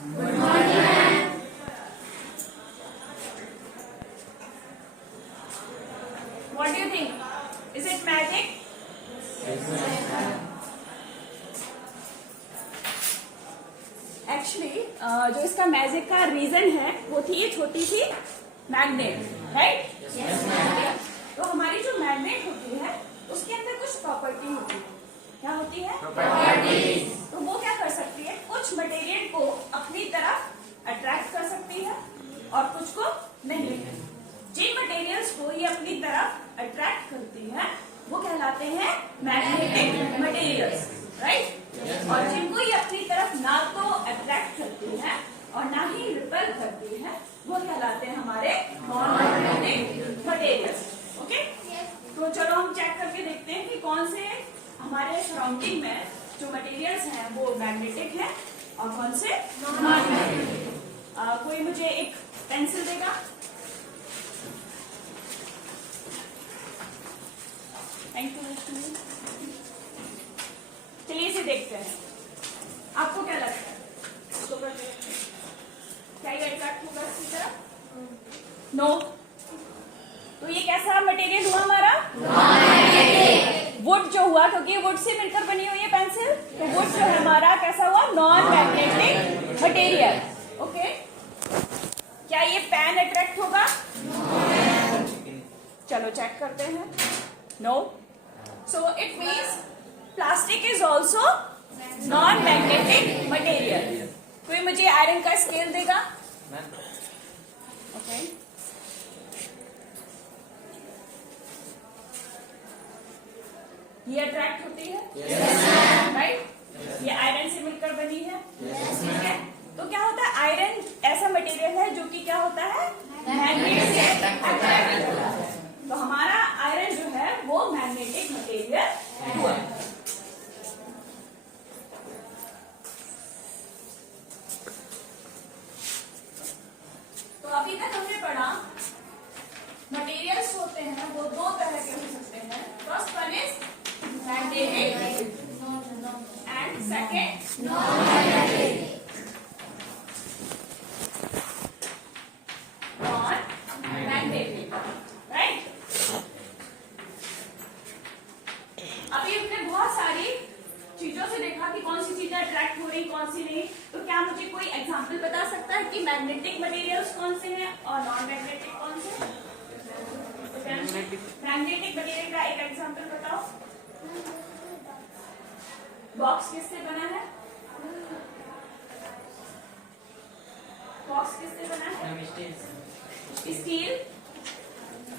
What do you think? Is it magic? Actually जो इसका magic का रीजन है वो थी ये छोटी सी मैग्नेट, राइट? तो हमारी जो मैग्नेट होती है उसके अंदर कुछ प्रॉपर्टी होती है। क्या होती है? प्रॉपर्टीज। तो वो क्या कर सकती है, कुछ मटेरियल को अपनी तरफ अट्रैक्ट कर सकती है और कुछ को नहीं। जिन मटेरियल्स को ये अपनी तरफ अट्रैक्ट करती है वो कहलाते हैं मैग्नेटिक मटेरियल्स, राइट? और जिनको ये अपनी तरफ ना तो अट्रैक्ट करती है और ना ही रिपेल करती है वो कहलाते हैं हमारे नॉन मैग्नेटिक मटेरियल्स। ओके, तो चलो हम चेक करके देखते हैं कि कौन से हमारे सराउंडिंग में जो मटेरियल्स हैं वो मैग्नेटिक हैं और कौन से नॉन मैग्नेटिक। कोई मुझे एक पेंसिल देगा? Thank you. चलिए इसे देखते हैं, आपको क्या लगता है? क्या ये अट्रैक्ट होगा इसकी तरफ? नो। तो ये कैसा मटेरियल हुआ हमारा? वुड जो हुआ, क्योंकि वुड से मिलकर बनी हुई है पेंसिल, तो वुड जो है हमारा कैसा हुआ? Non magnetic material. ओके, क्या ये पेन अट्रैक्ट होगा? चलो चेक करते हैं। No. So it means plastic is also non magnetic material. कोई मुझे आयरन का स्केल देगा? ओके, ये अट्रैक्ट होती है, राइट? ये आयरन से मिलकर बनी है, ठीक है? तो क्या होता है, आयरन ऐसा मटेरियल है जो कि क्या होता है? मैग्नेट से अट्रैक्ट होता है। तो हमारा आयरन जो है वो मैग्नेटिक मटेरियल हुआ। तो अभी तक हमने पढ़ा मटेरियल्स होते हैं वो दो तरह के हो सकते हैं। First one is magnetic and second non magnetic. अभी हमने बहुत सारी चीजों से देखा कि कौन सी चीजें अट्रैक्ट हो रही कौन सी नहीं। तो क्या मुझे कोई एग्जांपल बता सकता है कि मैग्नेटिक मटेरियल्स कौन से हैं और नॉन मैग्नेटिक कौन से? मैग्नेटिक मटेरियल का एक एग्जांपल बताओ। बॉक्स किससे बना है? बॉक्स किससे बना है? स्टील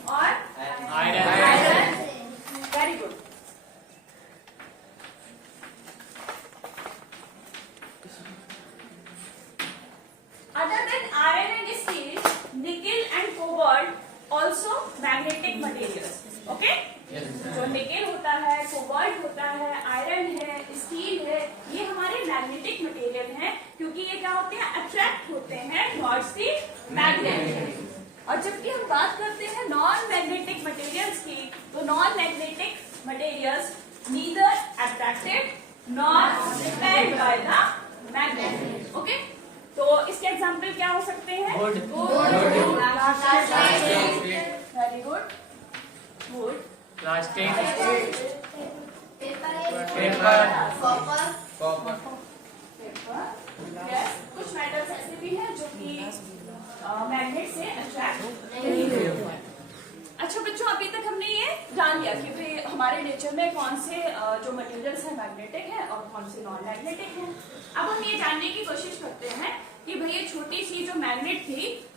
और iron. Very good. Other than iron and steel, nickel and cobalt also magnetic materials. Okay? जो निकेल होता है, कोबाल्ट होता है, आयरन है, स्टील है, ये हमारे मैग्नेटिक मटेरियल हैं क्योंकि ये क्या होते हैं? अट्रैक्ट होते हैं टुवर्ड्स द मैग्नेट। और जबकि हम बात करते हैं नॉन मैग्नेटिक मटेरियल्स की, तो non magnetic materials neither attracted nor repelled by the magnet. Okay, तो इसके एग्जाम्पल क्या हो सकते हैं? Very good. Would, plastic, paper, copper. कुछ मेटल्स ऐसे भी हैं जो कि मैग्नेट से अट्रैक्ट नहीं होते। अच्छा बच्चों, अभी तक हमने ये जान लिया कि भाई हमारे नेचर में कौन से जो मटेरियल्स हैं मैग्नेटिक हैं और कौन से नॉन मैग्नेटिक हैं। अब हम ये जानने की कोशिश करते हैं कि भाई ये छोटी सी जो मैग्नेट थी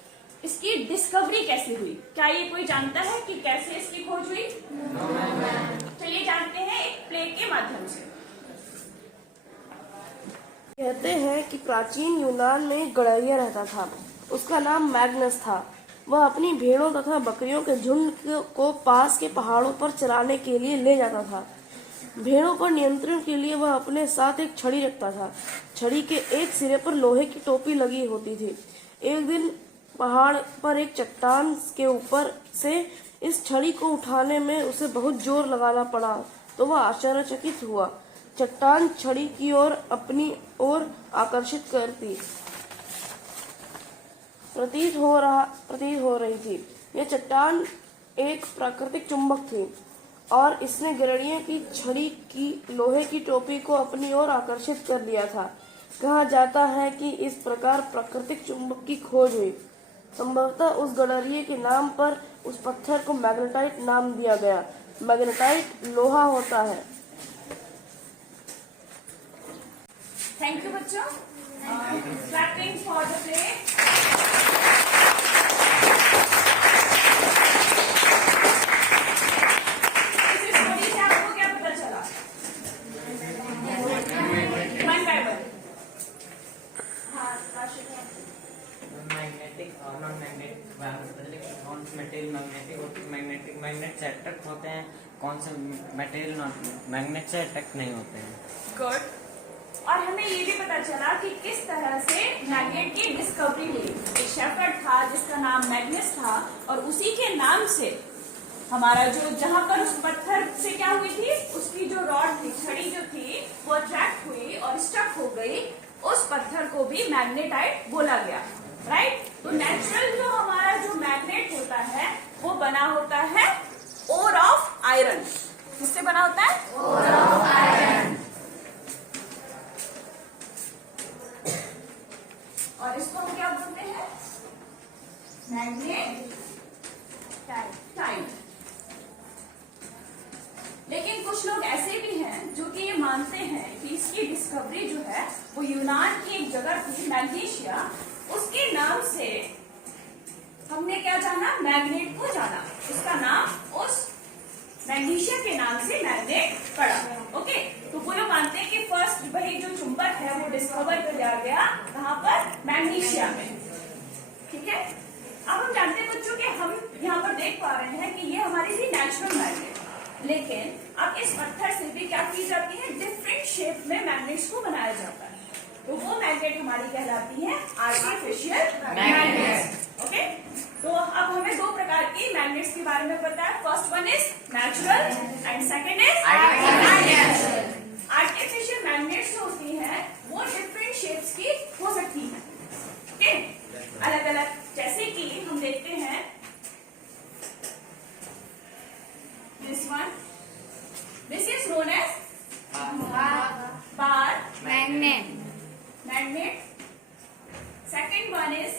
इसकी डिस्कवरी कैसे हुई। क्या ये कोई जानता है कि कैसे इसकी खोज हुई? चलिए जानते हैं एक प्ले के माध्यम से। कहते हैं कि प्राचीन यूनान में एक गड़हरिया रहता था। उसका नाम मैग्नस था। वह अपनी भेड़ों तथा बकरियों के झुंड को पास के पहाड़ों पर चराने के लिए ले जाता था। भेड़ों पर नियंत्रण के लिए वह अपने साथ एक छड़ी रखता था। छड़ी के एक सिरे पर लोहे की टोपी लगी होती थी। एक दिन पहाड़ पर एक चट्टान के ऊपर से इस छड़ी को उठाने में उसे बहुत जोर लगाना पड़ा, तो वह आश्चर्यचकित हुआ। चट्टान छड़ी की ओर अपनी ओर आकर्षित करती प्रतीत हो रही थी। यह चट्टान एक प्राकृतिक चुंबक थी और इसने गिलहरियों की छड़ी की लोहे की टोपी को अपनी ओर आकर्षित कर लिया था। कहा जाता है कि इस प्रकार प्राकृतिक चुंबक की खोज हुई। संभवतः उस गडरिये के नाम पर उस पत्थर को मैग्नेटाइट नाम दिया गया। मैग्नेटाइट लोहा होता है। थैंक यू बच्चों। Clapping for the play. इस स्टोरी से आपको क्या पता चला? One by one. हाँ, मैग्नेटिक और नॉन मैग्नेटिक मैग्नेट से अट्रैक्ट होते हैं। कौन से मटेरियल मैग्नेट से अट्रैक्ट नहीं होते हैं। गुड। और हमें ये भी पता चला कि किस तरह से मैग्नेट की डिस्कवरी हुई। एक शेफर्ड था जिसका नाम मैग्नस था और उसी के नाम से हमारा जो जहां पर उस पत्थर से क्या हुई थी, उसकी जो रॉड थी, छड़ी जो थी, वो अट्रैक्ट हुई और स्टक हो गई। उस पत्थर को भी मैग्नेटाइट बोला गया। राइट। तो नेचुरल जो हमारा जो मैग्नेट होता है वो बना होता है ओर ऑफ आयरन। किससे बना होता है? Ore of iron. और इसको हम क्या बोलते हैं? मैग्नेटाइट। लेकिन कुछ लोग ऐसे भी हैं जो कि ये मानते हैं कि इसकी डिस्कवरी जो है वो यूनान की एक जगह थी, मैग्नेशिया, उसके नाम से हमने क्या जाना? मैग्नेट को जाना। उसका नाम उस मैग्नीशिया के नाम से मैग्नेट पड़ा। ओके। तो वो लोग मानते हैं कि फर्स्ट वही जो चुंबक है वो डिस्कवर किया गया कहाँ पर? मैग्नीशिया में। ठीक है। अब हम जानते हैं बच्चों कि हम यहाँ पर देख पा रहे हैं कि ये हमारी थी नेचुरल मैग्नेट, लेकिन अब इस पत्थर से भी क्या की जाती है? डिफरेंट शेप में मैग्नेट्स को बनाया जाता है। तो वो मैग्नेट हमारी कहलाती है आर्टिफिशियल मैग्नेट। ओके। तो अब हमें दो प्रकार की मैग्नेट्स के बारे में पता है। First one is natural and second is artificial. Artificial magnets जो होती हैं वो डिफरेंट शेप्स की हो सकती हैं। ओके। अलग अलग, जैसे कि हम देखते हैं this one, this is known as bar magnet. Second one is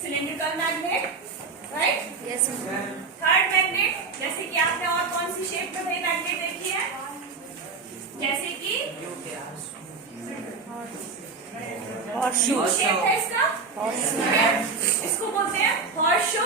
cylindrical magnet, right? Yes Third magnet, जैसे कि आपने और कौन सी शेप में भाई मैग्नेट देखी है? जैसे कि हॉर्सशू। शेप है इसका, इसको बोलते हैं हॉर्सशू